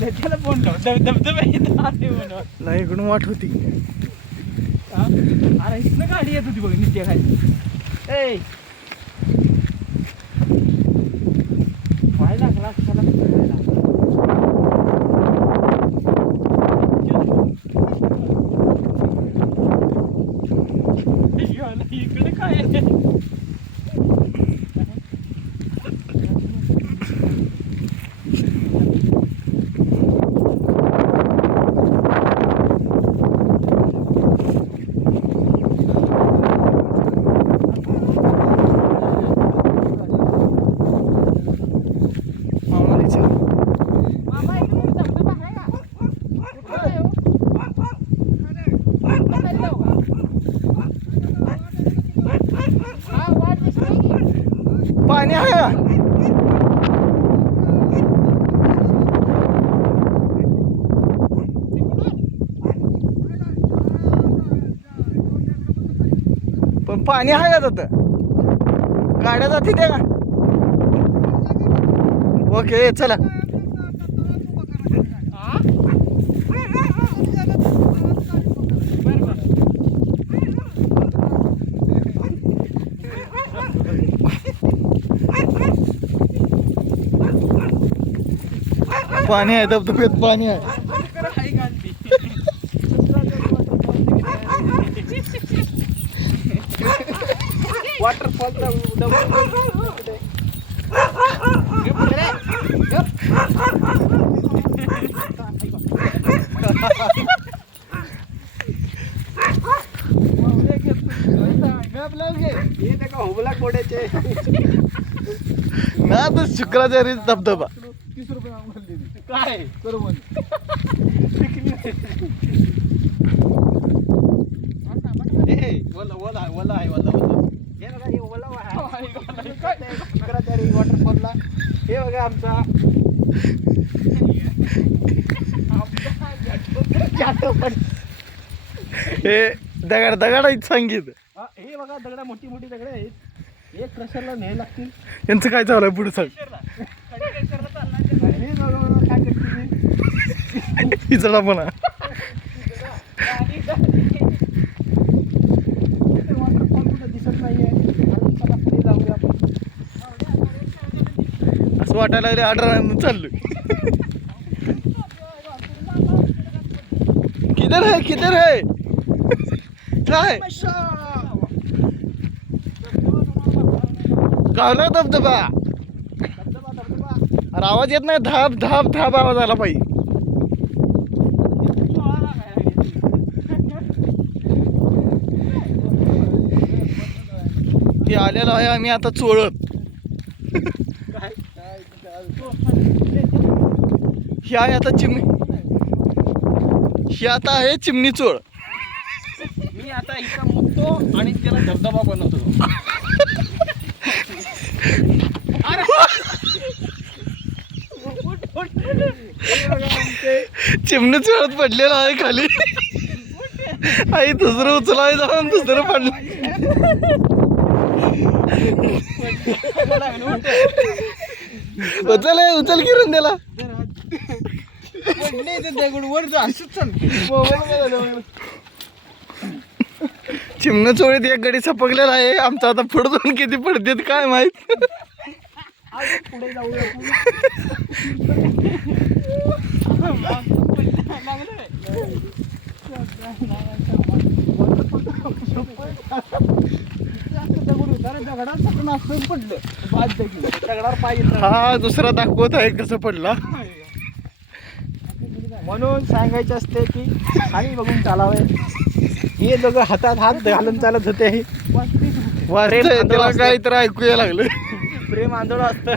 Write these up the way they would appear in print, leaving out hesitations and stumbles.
त्याला फोन धबधबा नाही इकडून वाट होती. अरे इथनं गाडी येत होती बघ नित्या खाली. ए व्हायला लागला चला इकडे काय पाणी आहे का? पण पाणी आहे का तिथं? गाड्या जाते त्या का? ओके चला. पाणी आहे धबधब्यात पाणी आहे. वॉटरफॉल हुबला कोड्याचे ना तर शुक्राचार्य धबधबा 30 रुपये काय करू म्हण. शुक्राचार्य वॉटरफॉलला हे बघा आमचा हे दगड दगड आहेत सांगित. हे बघा दगडा मोठी मोठी दगड आहेत. हे क्रशरला न्यायला लागतील. यांचं काय चालू आहे पुढे सांग. काय करते हिचडा म्हणा. वॉटरफॉल कुठं दिसत नाहीये. चला पुढे जाऊया आपण. असं वाटायला लागले आडरान चाललोय. किधर है किधर है काय गावला धबधबा. अरे आवाज येत नाही. धाप धाप धाप आवाज आला पाहिजे. हे आलेलो आहे आम्ही आता चोळत. ही आहे आता चिमणी. ही आता आहे चिमणी चोळ. मी आता इथं मुकतो आणि त्याला धबधबा बनवतो. चिमणी चोळत पडलेला आहे खाली. आई दुसरं उचलाय जाऊन दुसरं पडलं. उचल उचल किरण त्याला. चिमण चोळीत एक गडी सपकलेला आहे आमचा. आता पुढे जाऊन किती पडतात काय माहित. पुढे जाऊया. हा दुसरा दाखवत आहे कसं पडला म्हणून सांगायचं असते की खाली बघून चालावे. हे लोक हातात हात घालून चालत होते. त्याला काहीतरी ऐकूया लागलं. प्रेम आंदोलन असतं.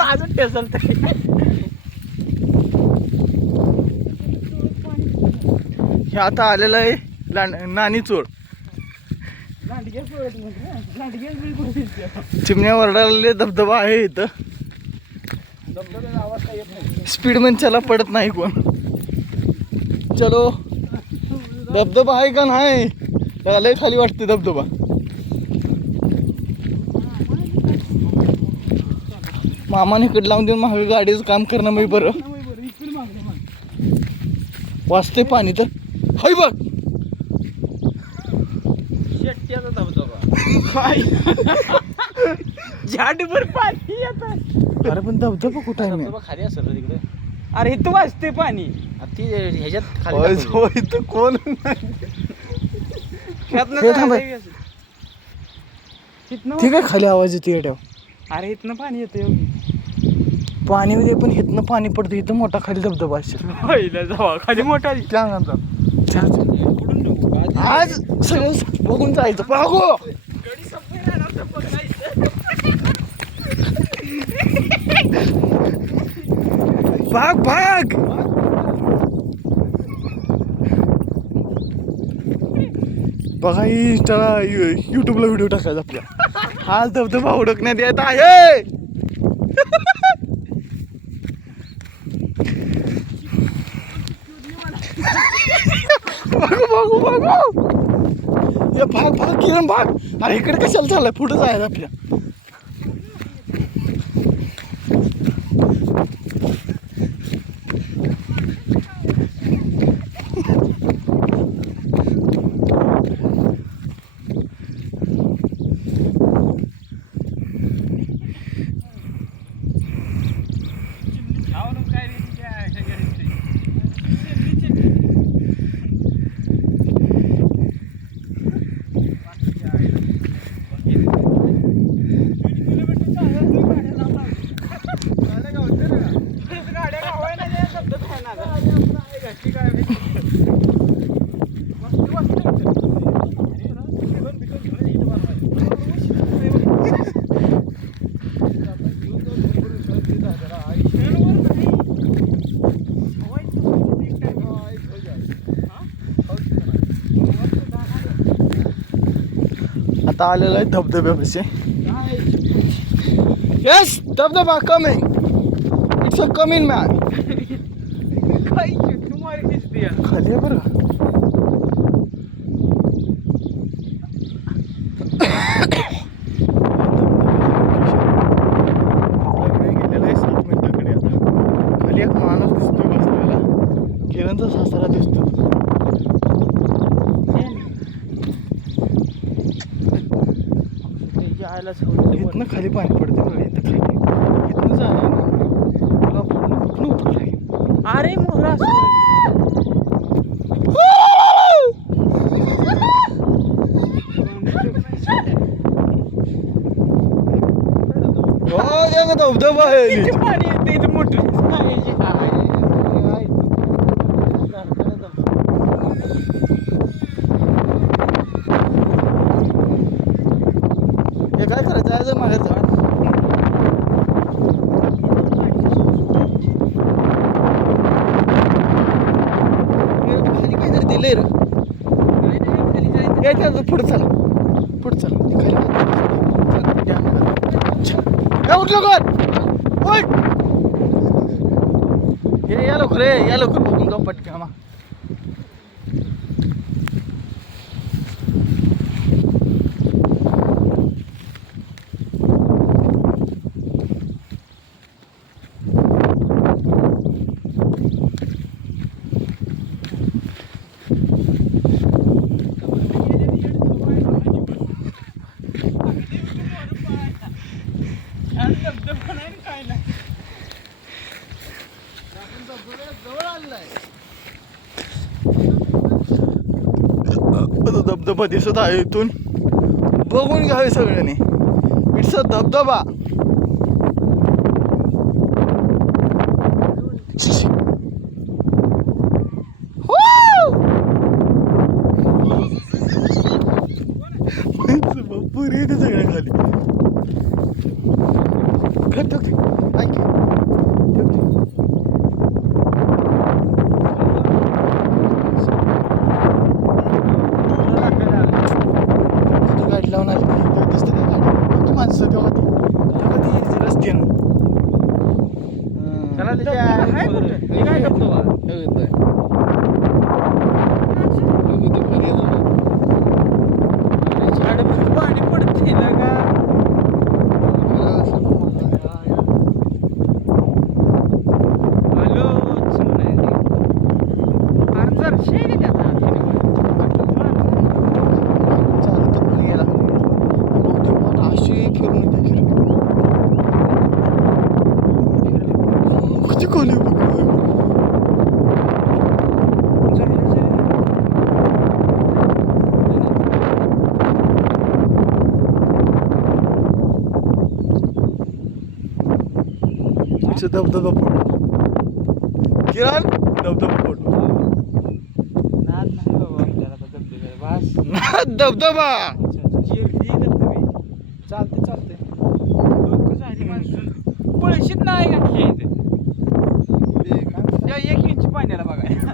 अजून टेसलत. हे आता आलेलं आहे नानी चोळ. चिमण्या वरडालेले धबधबा आहे इथं. स्पीड मध्ये चला पडत नाही कोण. चलो धबधबा आहे का नाही. लय खाली वाटते धबधबा. मामाने इकडे लावून देऊन मागे गाडीचं काम करणं मी बरं. वाजते पाणी तर हाय बघ. शेट्ट्याचा धबधबा झाडभर पाणी येतं. अरे पण धबधबा कुठं आहे? धबधबा खाली असेल रे तिकडे. अरे इथं वाजते पाणी. ती ह्याच्यात खाली टाकलं. इथं कोण ह्यातनं हे थांब. जायचं असं. इथनं ठीक आहे खाली आवाज येते येड्याव. अरे इथनं पाणी येतं एवढी. पाणी म्हणजे पण इथनं पाणी पडतं इथं मोठा खाली धबधबा असेल. पहिला जावा खाली मोठा. आज सगळं बघून जायचं पागो. भाग भाग. बघा इंस्टाला युट्यूबला व्हिडिओ टाकायचा आपल्या. हा धबधबा ओळखण्यात येत आहे. बघू बघू बघू. हे भाग भाग किरण भाग. अरे इकडे कशाला चाललाय? पुढे जायचं आपल्या. आता आलेला आहे धबधब्यापाशी. येस धबधबा coming. It's a coming man. खाली आहे बरं. गेलेला आहे 7 मिनिटाकडे. आता खाली एक माणूस दिसतोय बसलेला. किरणचा सासरा दिसतो. इथनं खाली पाणी पडते बघा. इथं खाली इथनं जाणार ना पूर्ण उतरलं. अरे मोहरा धबधबा आहे. पाणी येते इथं मोठं. हे काय करायचं आहे मागे जा. खाली काहीतरी दिले रे. पुढे चला पुढे चला. खाली उठलो कर. हे या लवकर रे या लवकर बघून जाऊ पटकन. आम्हा धबधबा दिसत आहे. इथून बघून घ्यावे सगळ्यांनी. इट्स अ धबधबा. भरपूर येते सगळ्या खाली. गाडी लावून आली दिसतं का गाडी? माणसं तेव्हा ती रस्त्यानं काय करतो झाड पाणी पडते ना का. आमचं धबधबा फोटो किरण धबधबा फोटो नाद नाही बाबा आपल्याला आता धबधब्याला. बस धबधबा शिर्डी धबधबे. चालते चालते लोक झाली माणसं पळशीत नाही घातली इथे. त्या 1 इंच पाण्याला बघायला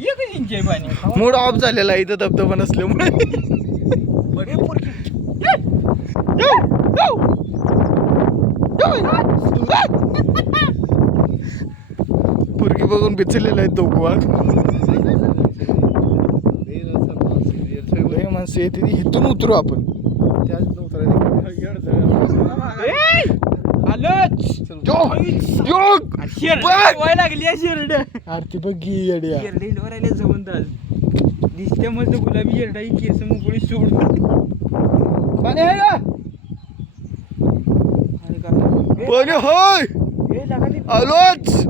1 इंच आहे पाणी. मूड ऑफ झालेला आहे इथं धबधबा नसल्यामुळे बरे पोरकी. पुरगी बघून बिचलेला आहे तो वाघ. लय माणसं येते इथून उतरू आपण. आलोच. शिरड लागली आहे शिरड. आरती बघी येड्या शिरडी राहिले जवळ दिसते मस्त गुलाबी शिरडा ही केस मोकळी सोड. पाणी आहे का आणि का पाणी होय हे लागा ती आलोच